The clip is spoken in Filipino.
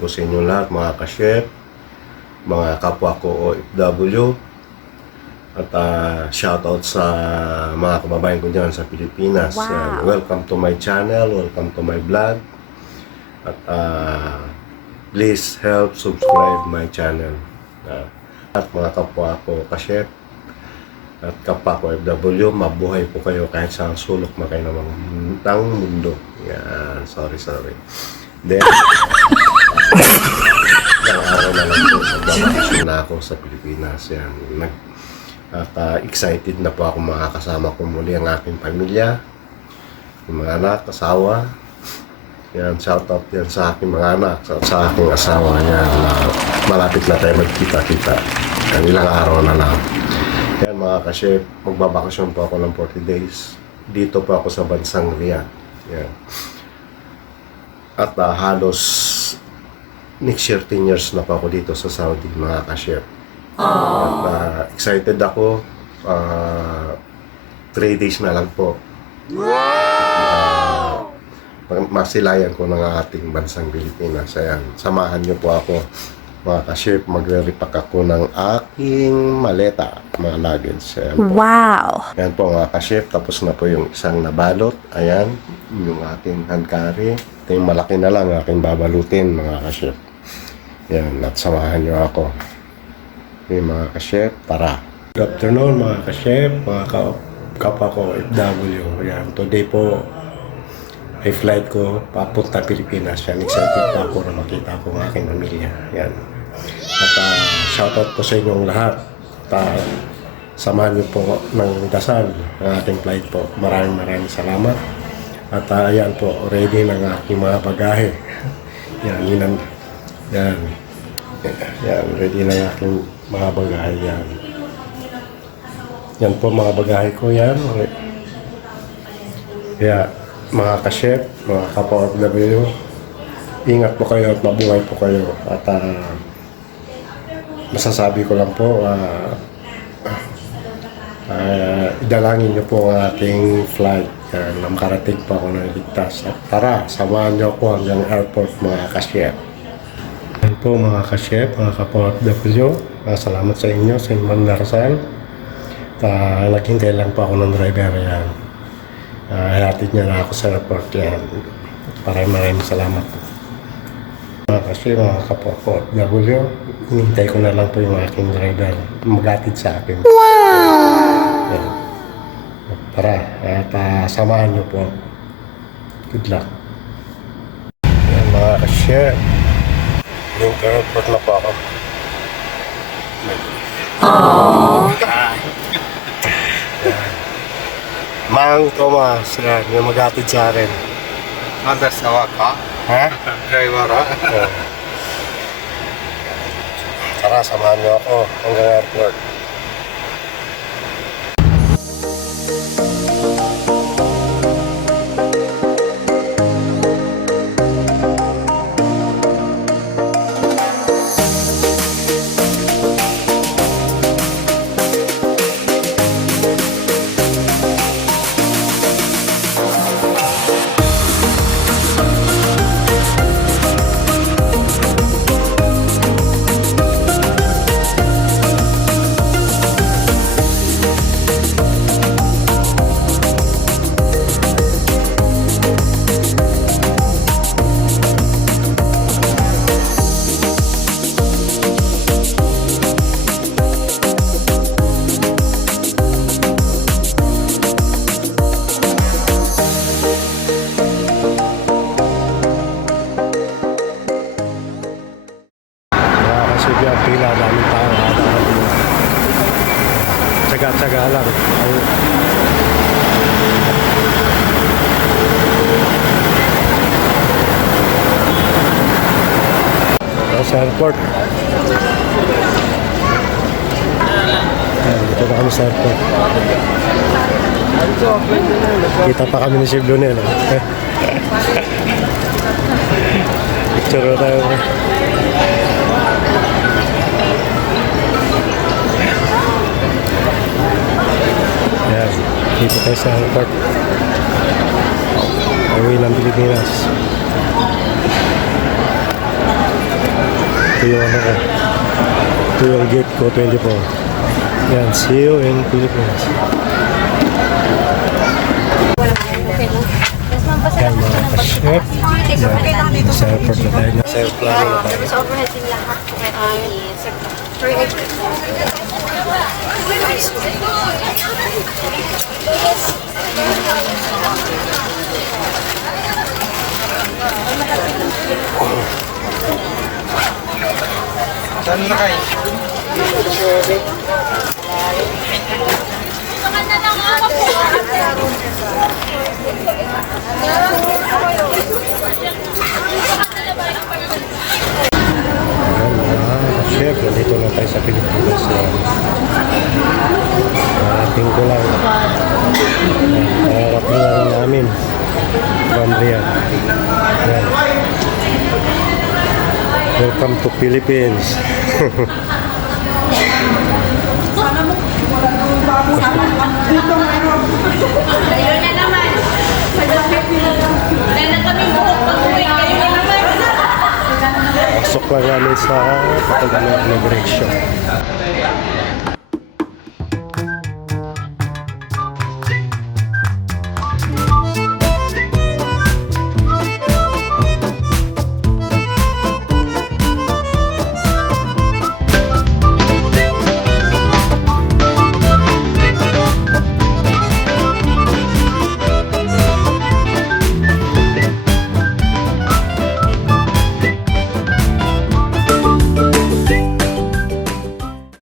po sa inyo lahat mga ka-chef, mga kapwa ko OFW, at shoutout sa mga kababayan ko dyan sa Pilipinas. Wow. Welcome to my channel, welcome to my vlog. At please help subscribe my channel. At mga kapwa ko ka-chef at kapwa ko OFW, mabuhay po kayo kahit sa sulok na kayo ng mundo. Yan, sorry. Then, ilang araw na lang po, magbabakasyon na ako sa Pilipinas. Yan, excited na po ako makakasama ko muli ang aking pamilya, yung mga anak, asawa. Yan, shoutout yan sa aking mga anak, sa aking asawa. Yan, malapit na tayo magkita-kita. Yan, ilang araw na lang. Yan mga ka-chef, magbabakasyon po ako ng 40 days. Dito po ako sa bansang Riyadh. Yan. At halos next year 10 years na po ako dito sa Saudi mga ka-chef. At excited ako. 3 days na lang po. Masilayan ko ng ating bansang Pilipinas. Ayan, samahan niyo po ako mga ka-chef, magre-repack ako ng aking maleta, mga luggage. Ayan po. Wow! Ayan po mga ka-chef, tapos na po yung isang nabalot. Ayan, yung aking hand carry. Ito yung malaki na lang aking babalutin mga ka-chef. Ayan, at samahan nyo ako. Okay mga ka-chef, tara. Good afternoon mga ka-chef, mga kapwa ko FW. Ayan, today po ay flight ko papunta Pilipinas. Yan, excited pa ako na makita ko ang aking pamilya. Yan. At shoutout po sa inyong lahat. At samahan niyo po ng dasal ang ating flight po. Maraming salamat. At ayan po, ready ng aking mga bagahe. Yan, ready ng aking mga bagahe. Yan po mga bagahe ko yan. Yeah. Mga ka-chef, mga kapwa OFW, ingat po kayo at mabuhay po kayo. At masasabi ko lang po, idalangin niyo po ang ating flight na makarating po ako ng ligtas. At tara, samahan niyo ako hanggang airport mga ka-chef. Yan po mga ka-chef, mga kapwa OFW, salamat sa inyo, sa inyong darasal. Naghintay lang po ako ng driver yan. Hatid niya na ako sa airport yan. Maraming salamat po. Kasi mga kapwa ko OFW, hinihintay ko na lang po yung aking driver maghatid sa akin. Wow! Yan. Tara, at samahan niyo po. Good luck. Yan mga ka-chef. Yung airport na po ako. Mang Thomas, yan, yung maghatid sa akin. Mother sawa ka? Ha? Driver ha? Tara, samahan niyo ako hanggang airport. Yan, pila, daming tao, tsaga-tsaga lang. Sa airport. Dito na kami sa airport. Kita pa kami ni Chef Lunel. Picture tayo. Yan, dito tayo sa airport. Away ng Pilipinas. Ito yung ano ko. Ito yung gate ko, 24. Yan, see you in Philippines. Yan mga ka-chef. Yan, sa airport na tayo. Sa airplano na tayo. Sa overhead din lahat. Saan na kayo? Ayan mga chef, nandito na tayo sa Pilipinas. Parating ko lang. Parating lang namin. From Riyadh. Ayan. Welcome to Philippines. Kayo na naman. Wala na kami buhok pag-uwi. Kayo na naman. Pasok lang namin sa kapag immigration.